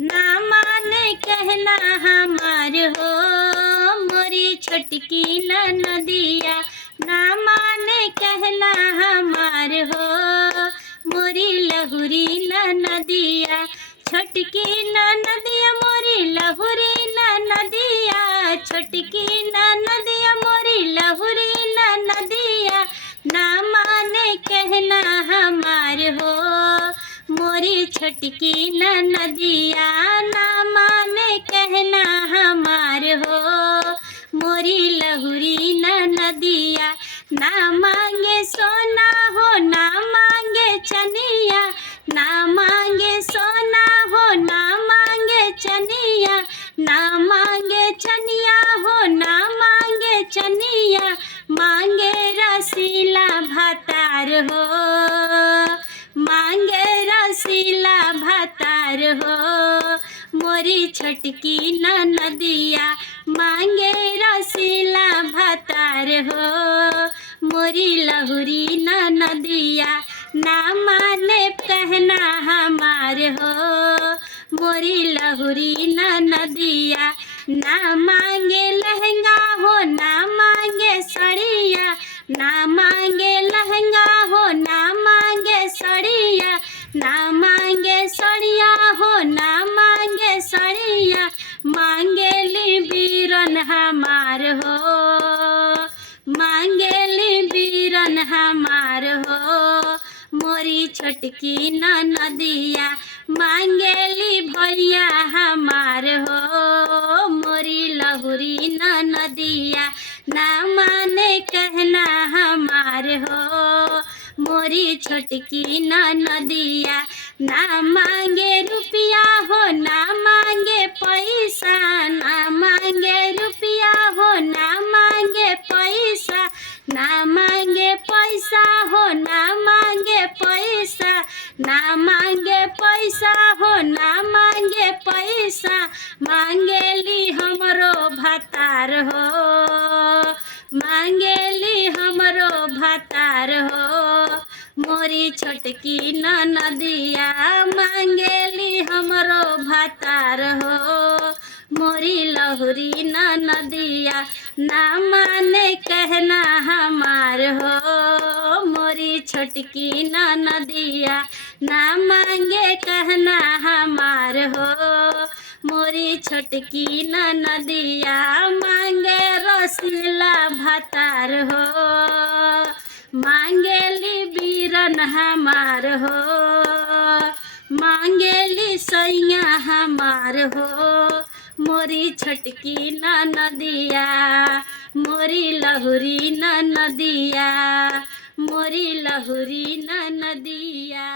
ना माने कहना हमार हो मोरी छोटकी नदिया। ना माने कहना हमार हो मोरी लहुरी नदिया। छोटकी नदिया मोरी लहुरी नदिया। छोटकी नदिया मोरी लहुरी नदिया। ना माने कहना हमार हो मोरी छोटकी नदिया। ना माने कहना हमार हो मोरी लहुरी नदिया। ना मांगे सोना हो ना मांगे चनिया। ना मांगे सोना हो ना मांगे चनिया। ना मांगे चनिया हो ना मांगे चनिया। मांगे रसीला भातार हो मांगे रसीला भातार हो मोरी छोटकी नदिया। मांगे रसीला भातार हो मोरी लहुरी नदिया। ना माने कहना हमार हो मोरी लहुरी नदिया। ना मांगे लहंगा हो ना मांगे सड़िया। ना मांगे लहंगा हो ना मांगे सड़िया। ना मांगे सड़िया हो ना मांगे सड़िया। मांगेली बीरन हमार हो मांगेली बीरन हमार हो मोरी छोटकी नदिया। मांगेली भैया हमार हो मोरी लहुरी नदिया। ना माने कहना हमार हो मोरी छोटकी नदिया। ना मांगे रुपया हो ना मांगे पैसा। ना मांगे रुपया हो ना मांगे पैसा। ना मांगे पैसा हो ना मांगे पैसा। ना मांगे पैसा हो ना मांगे पैसा। मांगेली हमरो भातार हो मांगेली हमरो भातार हो मोरी छोटकी नदिया। मांगेली हमरो भातार हो मोरी लहुरी नदिया। ना माने कहना हमार हो मोरी छोटकी नदिया। ना मांगे कहना हमार हो मोरी छोटकी नदिया। मांगे रसीला भातार हो मांगेली बीरन हमार हो मांगेली सैया हमार हो मोरी छोटकी नदिया। मोरी लहुरी नदिया मोरी लहुरी नदिया।